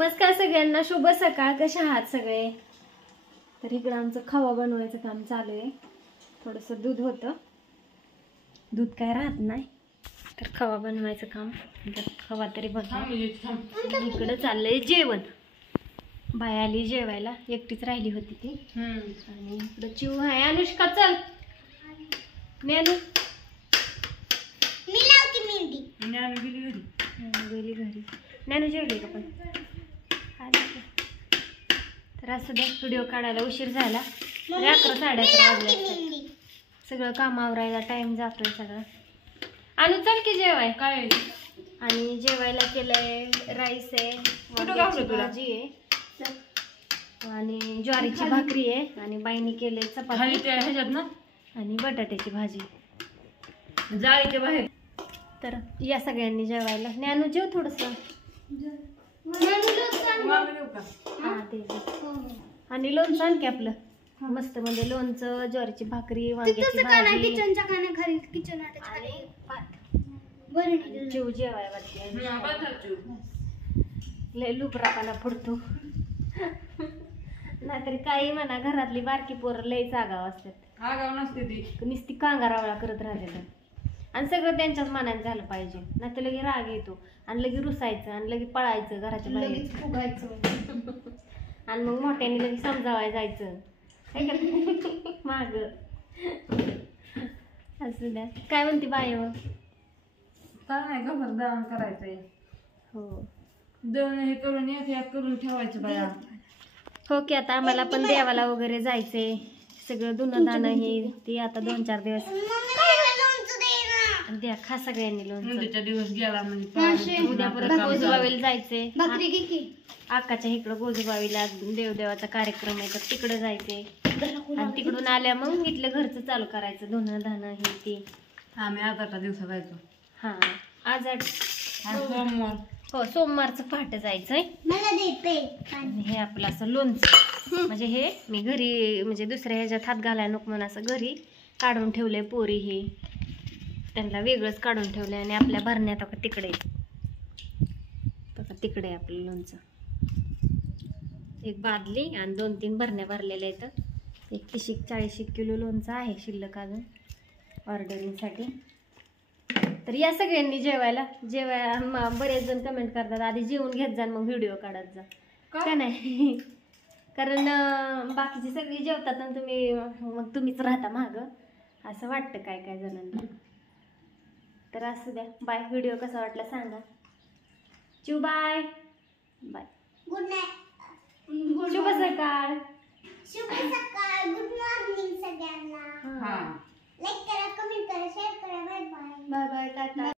नमस्कार सगळ्यांना, शुभ सकाळ. कशा आहात सगळे? तर इकडं आमचं खवा बनवायचं काम चालू आहे. थोडंसं दूध होतं, दूध काय राहत नाही, तर खवा बनवायचं काम. तर खवा तरी बघा. इकडं चाललंय जेवण. बाय आली जेवायला, एकटीच राहिली होती ती. आणि इकडं चिव आहे. अनुष्का चल, मेनू गेली घरी. नॅनू जेवली का पण? तर असं द्या, व्हिडिओ काढायला उशीर झाला. 11 साडे 11 वाजले. सगळं काम आवरायला टाइम जातोय सगळं. आणू चल की जेवाय काय. आणि जेवायला केलंय राईस आहे, वांग्याची भाजी आहे आणि ज्वारीची भाकरी आहे आणि बाईनी केले चपाती आणि बटाट्याची भाजी जाळीच्या बाहेर. तर या सगळ्यांनी जेवायला. ज्ञानू जेव थोडस. आणि लोणचं आणखी आपलं मस्त, म्हणजे लोणचं, ज्वारीची भाकरी, वांग्याची भाजी, जीव जेवाय वाटते. लय लुबरापाना पडतो. नाहीतरी काही म्हणा, घरातली बारकी पोरं लय आगाव असतात. आगाव नसते ती, नुसती कांगारावळा करत राहते. आणि सगळं त्यांच्याच मनात झालं पाहिजे, नाही तर लगे राग येतो आणि लगे रुसायचं आणि लगे पळायचं घराच्या बाहेर फुगायचं. आणि मग मोठ्याने लगे समजावाय जायचं माग. असं द्या. काय म्हणते बाय? काय नाही खबरदार करायचंय. हो, दोन हे करून एक करून ठेवायचं बाया. हो की. आता आम्हाला पण देवाला वगैरे जायचंय. सगळं धुणं दाणं हे ते आता 2-4 दिवस द्या. खा सगळ्यांनी लोणचं. दिवस गेला म्हणजे उद्या परत गोजूबावीला जायचंय. अक्काच्या इकडं गोजूबावीला देवदेवाचा कार्यक्रम आहे, तर तिकडं जायचंय. आणि तिकडून आल्या मग इथलं घरचं चालू करायचं, धुणं धाणं हे ते. आम्ही 8 दिवसा जायचो. हा, आज सोमवार. हो, सोमवारचं पहाटे जायचंय. आणि हे आपलं असं लोणचं, म्हणजे हे मी घरी, म्हणजे दुसऱ्या ह्याच्यात हात घालायला नको म्हणून असं घरी काढून ठेवलंय. पोरी हे त्यांना वेगळंच काढून ठेवलंय. आणि आपल्या भरण्यात आता तिकडे तिकडे आपलं लोणचं. एक बादली आणि 2-3 भरण्या भरलेल्या आहेत. एक 30-40 किलो लोणचं आहे शिल्लक अजून ऑर्डरिंगसाठी. तर या सगळ्यांनी जेवायला. बरेच जण कमेंट करतात आधी जेवून घेत जा मग व्हिडिओ काढत जा, का नाही? कारण बाकीची सगळी जेवतात आणि मग तुम्हीच राहता माग, असं वाटतं काय काय जणांना. तर असू द्या. बाय. व्हिडिओ कसा वाटला सांगा. चिव बाय बाय. Good night. शुभ सकाळ. शुभ सकाळ. गुड मॉर्निंग सगळ्यांना. लाईक करा, कमेंट करा, शेअर करा. Bye bye. Bye bye. Tata.